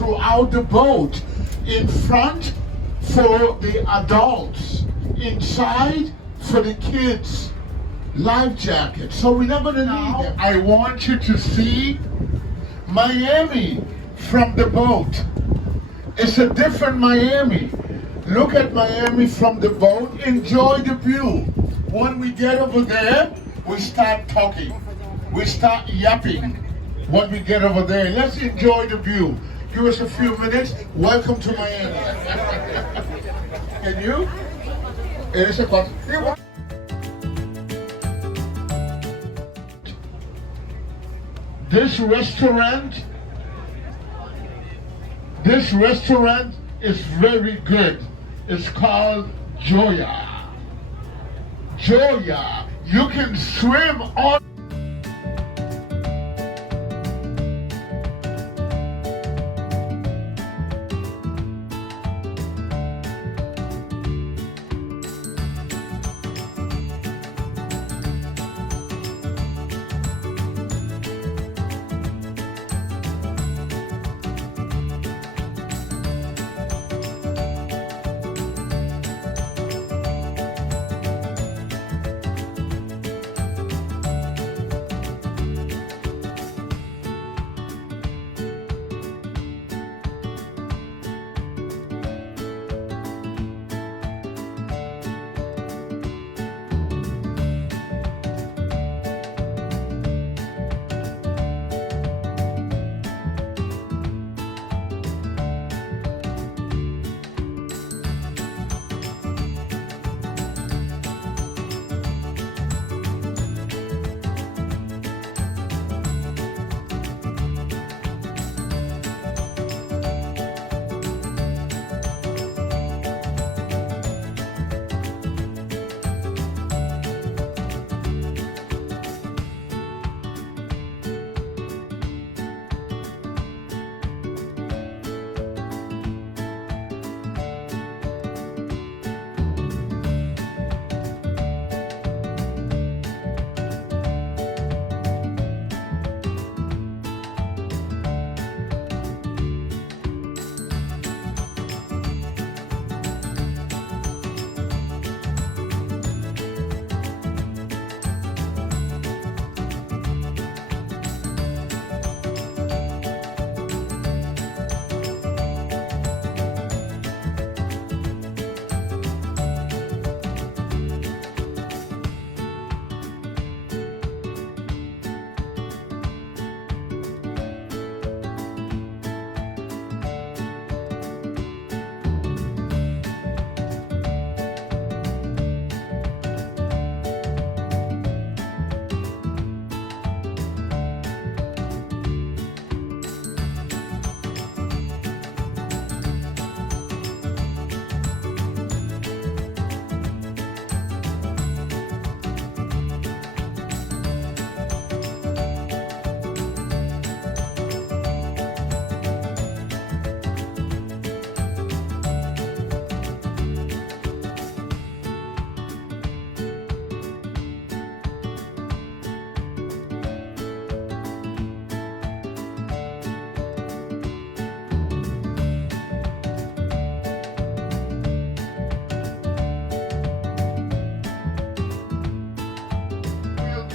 throughout the boat. In front for the adults, inside for the kids. Life jackets. So we're not gonna need them. I want you to see Miami from the boat. It's a different Miami. Look at Miami from the boat. Enjoy the view. When we get over there, we start talking. We start yapping when we get over there. Let's enjoy the view. Give us a few minutes. Welcome to Miami. And you? This restaurant is very good. It's called Joya. Joya. You can swim on.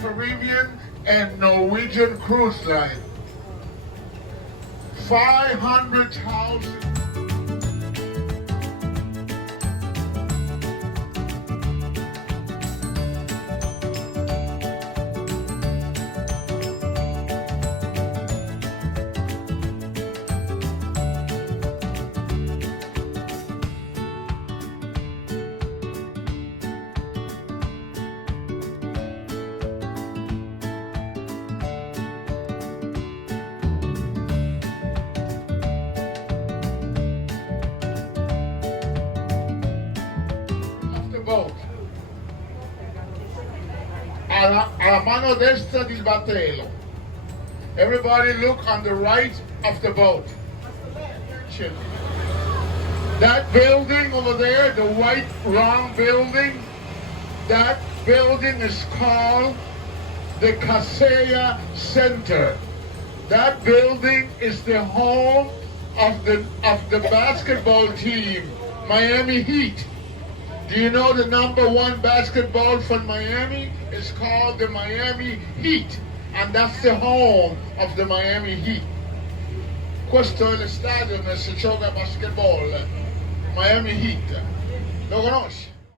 Caribbean and Norwegian cruise line. 500,000. Boat. Alla mano destra del battello. Everybody look on the right of the boat. That building over there, the white round building, that building is called the Casella Center. That building is the home of the basketball team, Miami Heat. Do you know the number one basketball from Miami is called the Miami Heat, and that's the home of the Miami Heat. Questo è lo stadio dove si gioca basketball, Miami Heat. Lo conosci?